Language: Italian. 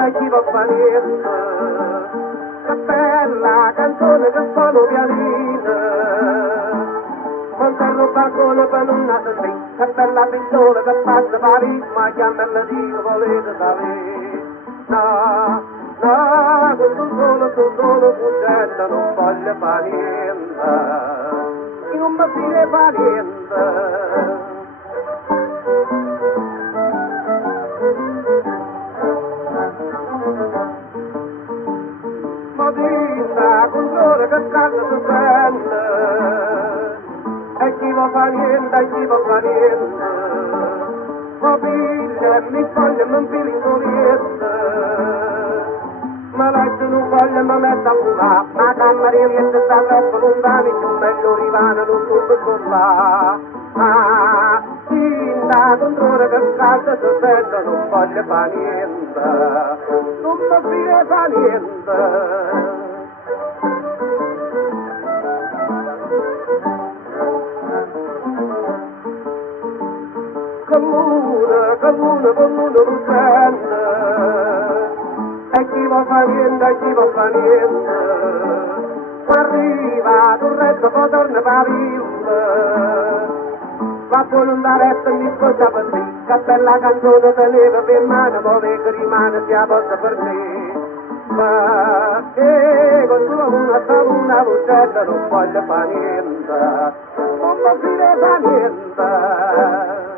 niente, chi va fa niente. Che bella canzone che sono pianina. Conservo il balcone per non nascere, che bella pistola che passa Parigi, ma chiama e dico volete sapere. No, no, con solo fuggente non voglio fare niente, io non mi file fa niente. Modina, con sole che caldo si sente, e chi va fa niente, e chi va fa niente. Mobile, mi spoglia, mi infili in solietta, ma letto non voglio, mi metto a fumare, ma camera mia sta troppo lontana, più meglio rivana, non tutto là. Ah, Sinda, con sole che caldo si sente, non voglio fa niente, non mi file fa niente. Comune lucente, e chi va fa niente, e chi va fa niente, arriva d'un retto poi torna per va con un daretto e mi scoccia per te, che bella canzone teneva per mano, ma che rimane sia posta per me. Ma che con tua una lucetta non voglio fa niente, non mi file fa niente.